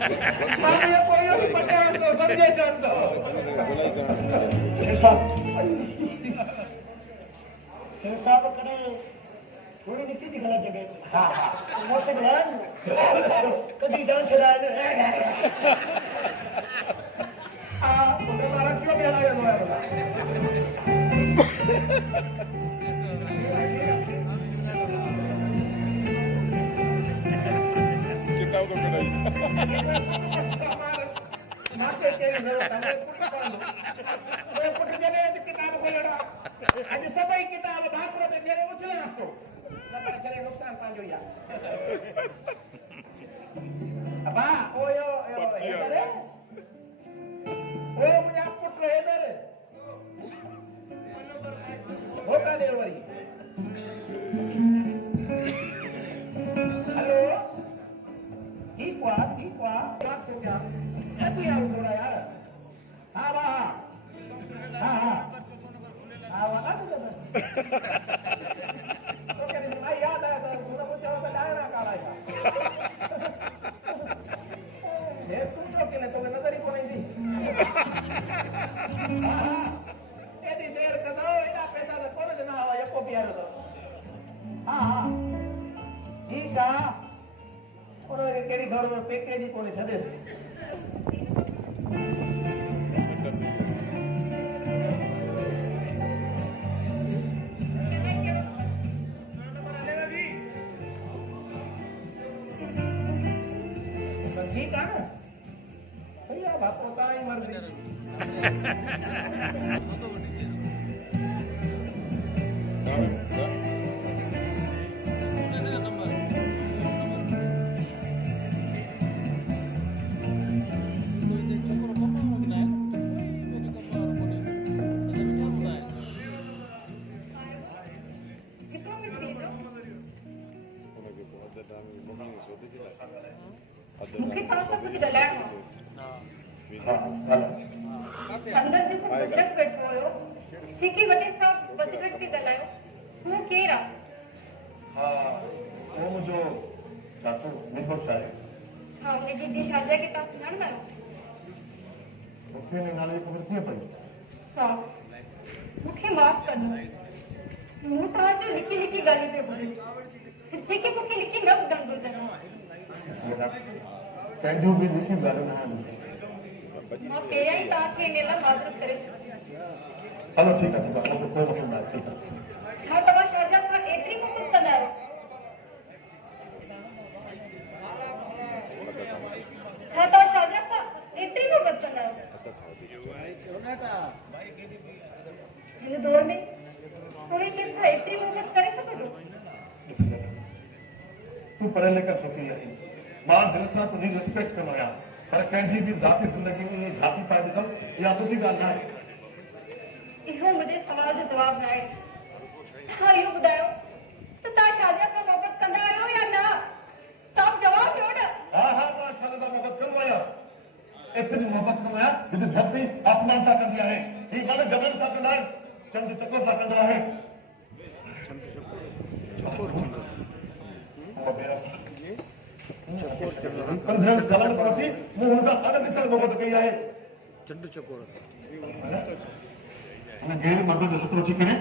मां ये कोई पटा तो समझे चंदो शेर साहब करे थोड़ी निकली थी गलत जगह हाँ मौसम कभी जान चला हमारा क्यों भी अलग है माते तेरी जरूरत है मैं पुट जने किताब खोलड़ा आज सभई किताब भाकरो ते मेरे उछले हस्तो लपा चले नुकसान पांजो या अबा ओयो इधर ओ मुझे पुट इधर होका दे वरी हेलो ठीक हुआ बात तो क्या तू यार थोड़ा यार हाँ वाह हाँ वाह तो क्या नहीं भाई याद आया था तूने कुछ और बताया ना काला यार ये तुम तो किने तो नजर ही को नहीं दी हाँ एडी देर कदो इना पैसा तो कौन जना हुआ ये को बियारो तो हाँ ठीक है और केड़ी घर में पैकेज ही कोने छदे से ठीक है ना भैया बाप को का ही मर्जी मुखे पास में कुछ गला है हाँ गला अंदर जो कुछ बदक बैठो हो छिकी वटे सब बदक भी गलायो वो केरा हाँ वो मुझे चाचू निकल चाहे सामने की दिशा शादी के ताप ना ना मुखे ने नाले खबर क्यों पड़ी साहब मुखे माफ करना मुंह तो आज लिखी लिखी गाली पे बोली छिकी मुखे लिखी न दम गुर्दना इसलिए कंजू भी लिखी गाली ना मां पेया ही ताके नेला हाजर करे हेलो ठीक है वो कोई मसला नहीं ठीक है छा तवा शादी का एतरी मोहब्बत कदायो छा तवा शादी का एतरी मोहब्बत कदायो इन दौर में कोई किसको एतरी मोहब्बत करे सको इसलिए तू पढ़े लिखल छोकरी आई मां दिल सां तुंहिंजी रिस्पेक्ट कंदो आहियां पर कंहिंजी बि ज़ाती ज़िंदगी में इहे जाती पाए ॾिसण इहा सुठी ॻाल्हि न आहे इहो मुझे सवाल जो जवाब नाहे हाँ इहो ॿुधायो त तव्हां शादीअ सां मोहबत कंदा आहियो या न साफ़ जवाब ॾियो न हा मां शादी सां मोहबत कंदो आहियां एतिरी मोहबत कंदो आहियां जिते धरती आसमान सां कंदी आहे ही वण गगन सां कंदा आहिनि चंड चकोर सां कंदो आहे पंद्रहं सालनि खां वठी मूं हुन सां अॻ पिछड़ मोहबत कई आहे चंड चकोर हुन गैर मर्द जो लतरो थी करे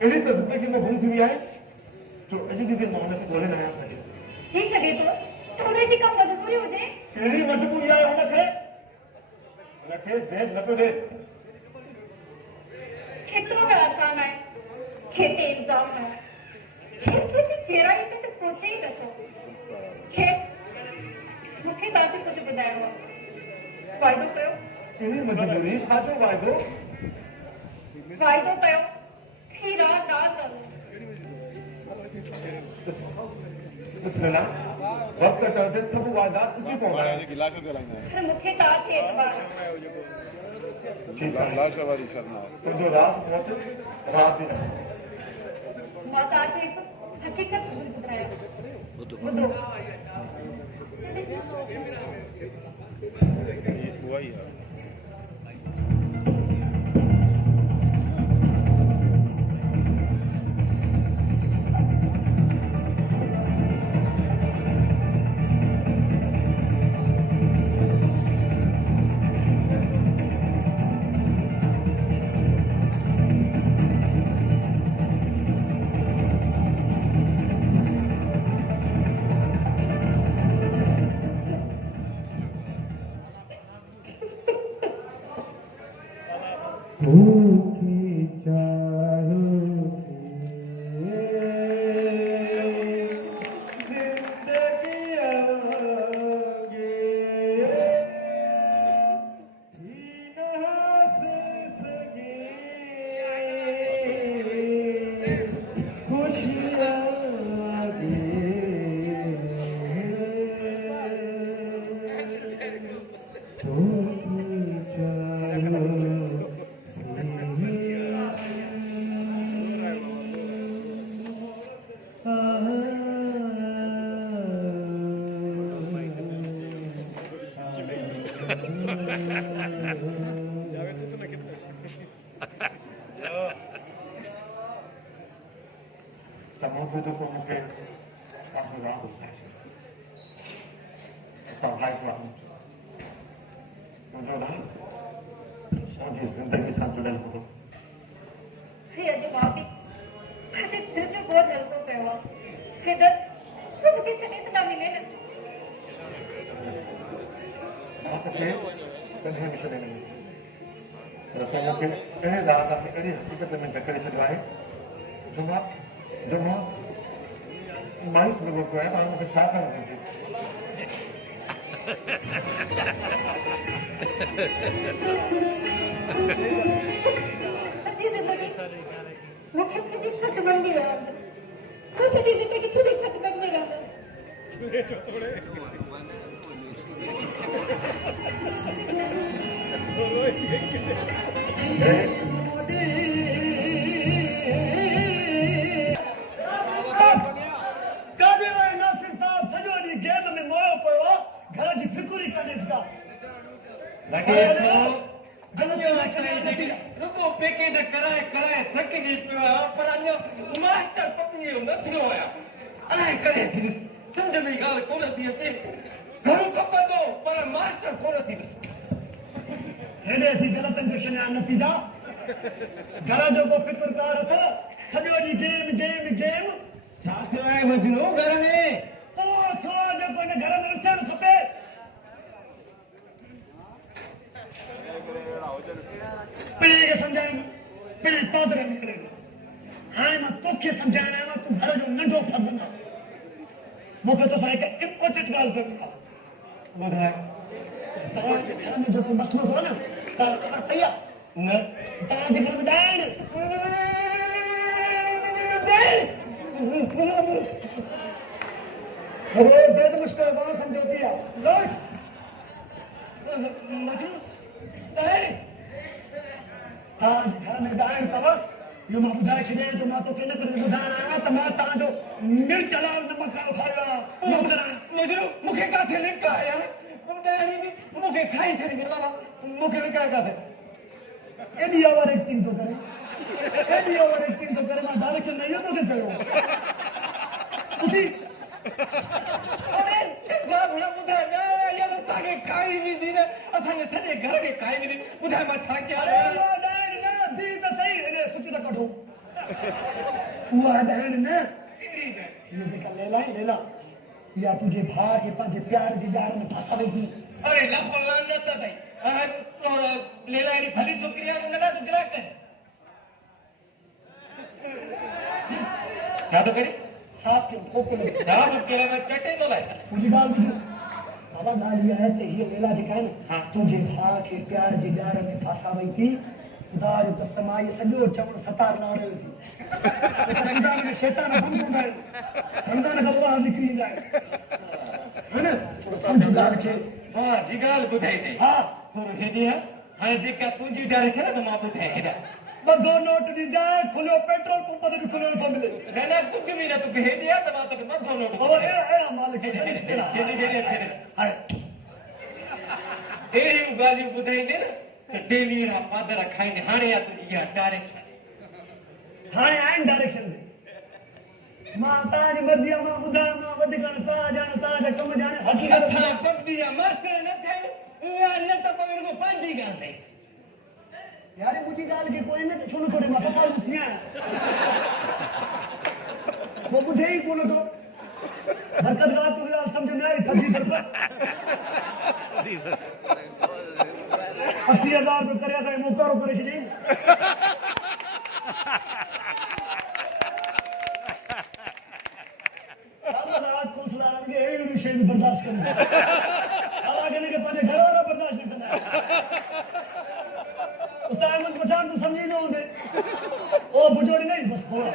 अहिड़ी त ज़िंदगी में गुम थी वई आहे जो अॼु ॾींहुं ते मां हुनखे ॻोल्हे न आहियां सघे थी सघे थो त हुनजी का मजबूरी हुजे कहिड़ी मजबूरी आहे हुनखे ज़हन न पियो ॾे केतिरो त आसान आहे खेते इल्ज़ाम न खेत जी केराई ते त पहुचे ई नथो खेत मूंखे तव्हांखे कुझु ॿुधाइणो आहे फ़ाइदो कयो कहिड़ी मजबूरी छाजो वाइदो फ़ाइदो कयो खीरा दाल बिस्मिल्लाह वक्त चलते सब वायदा तुझी पहुंचा है गिलास दिलाइना पर मूंखे तव्हांखे एतबार ठीक है लाश वाली शर्मा तो जो राज पहुंचे राज ही रहे मां तव्हांखे हिकु हक़ीक़त ॿुधायां ॿुधो हुआ ही है Estamos viendo como que hace rato. Está भाई तो मुझे ना मुझे जिंदगी से जुड़ल हो हे अॼु माफ़ी अॼु दिल में बहुत हल्को कयो आहे हिदर तूं मूंखे छॾे त न मिले न मां तोखे कॾहिं बि छॾे नहीं पर तूं मूंखे अहिड़े राज़ में अहिड़ी हक़ीक़त में जकड़े छॾियो आहे जो मां मायूस लॻो पियो आहियां मां मूंखे छा करणु घुरिजे सॼी ज़िंदगी मूंखे तुंहिंजी खत बणंदी रहंदसि तूं सॼी ज़िंदगी तुंहिंजी खत बणंदी रहंदसि रुको पैकेज कराए थकिजी पियो आहे पर अञा मास्टर पपीअ न थियो आहे अलाए करे सम्झ में ॻाल्हि कोन थी अचे घणो खपंदो पर मास्टर कोन थी ॾिस हेॾे थी ग़लति इंजेक्शन या नतीजा घर जो को फिक्र कार अथव सॼो ॾींहुं गेम छा थियो आहे मजनू घर में पोइ थोरो जेको हिन घर में अचणु खपे पीढ़ी खे सम्झाइनि पीढ़ी पादरे निकिरे हाणे मां तोखे सम्झाइण आहियां तूं घर जो नंढो फर्ज़ न मूंखे तोसां हिकु उचित ॻाल्हि करणी आहे ॿुधाए तव्हांजे घर में जेको मसइलो अथव न तव्हांखे ख़बर पई आहे न तव्हांजे घर में बेद मुश्किल कोन सम्झोती आहे लोच तव्हांजे घर में ॻाइण अथव इहो मां ॿुधाए छॾियां जो मां तोखे इन करे ॿुधाइण आहियां त मां तव्हांजो मिर्च लाल नमक खायो आहे मूंखे किथे लिक आहे यार मूंखे खाई छॾी मूंखे लिक आहे किथे एॾी ओवर एक्टिंग थो करे मां डायरेक्शन न इहो तोखे चयो असांखे खाई ॾींदी न असांजे सॼे घर खे खाई ॾींदी ॿुधाए मां छा कयां कढो उहा ॾाइण न इहा जेका लेला आहे लेला इहा तुंहिंजे भाउ खे पंहिंजे प्यार जी ॻाल्हि में फासा वेंदी अरे लफ़ लानत अथई लेला अहिड़ी भली छोकिरी आहे उन लाइ तूं गिराक छा थो करे साफ़ कयो कोकिलो चटे थो लाइ मुंहिंजी ॻाल्हि ॿुध बाबा ॻाल्हि इहा आहे त हीअ लेला जेका आहे न तुंहिंजे भाउ खे प्यार जी ॻाल्हि में फासा वई थी खुदा जो कसम आहे इहो सॼो चवण सतार लाड़ियो थी रमज़ान में शैतान बंदि हूंदा आहिनि रमज़ान खां पोइ निकिरी ईंदा आहिनि है न थोरो सम्झ ॻाल्हि खे हा जी ॻाल्हि ॿुधाई अथई हा थोरो हेॾी आहे हाणे जेका तुंहिंजी डायरेक्शन आहे त मां ॿुधाए हेॾा ॿधो नोट ॾींजांइ खुलियो पेट्रोल पंप ते बि खुलियो नथो मिले न कुझु बि न तोखे हेॾी आहे त मां तोखे ॿधो नोट अहिड़ा माल खे अहिड़ियूं ॻाल्हियूं ॿुधाईंदे न डेली पादर खाईंदे हाणे आहे तुंहिंजी इहा डायरेक्शन हाणे आहिनि डायरेक्शन में मां तव्हांजी मर्ज़ी आहे मां ॿुधायां मां वधीक तव्हां ॼाणे तव्हांजा कम ॼाणे हक़ीक़त पबजी आहे मस्त न थियनि इहा न त पोइ रुॻो पंहिंजी ॻाल्हि अथई यार मुंहिंजी ॻाल्हि खे कोई न त छो नथो ॾे मां सफ़ा रुसी आहियां पोइ ॿुधे ई कोन थो बरकत ॻाल्हि तुंहिंजी ॻाल्हि सम्झ में आई थधी बरकत 80,000 रुपये करे असांखे मोकारो करे छॾियईं खोसलारनि खे अहिड़ियूं शयूं बर्दाश्त कंदा हालांकि हिनखे पंहिंजे घर वारा बर्दाश्त न कंदा उस्ताद पठान तूं सम्झी न हूंदे ओ बुजोड़ी नहीं बस थोड़ा